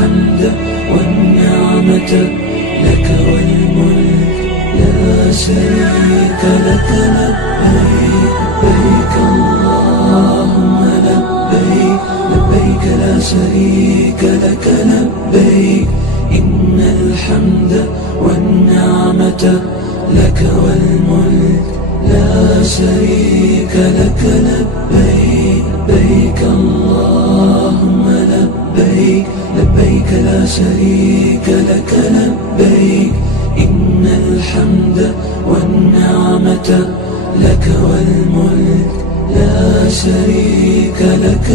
الحمد والنعمة لك والملك لا شريك لك. لبيك لبيك اللهم لبيك لبيك لا شريك لك. لبيك إن الحمد والنعمة لك والملك لا شريك لك. لبيك لبيك اللهم لبيك لبيك لا شريك لك. لبيك إن الحمد والنعمة لك والملك لا شريك لك.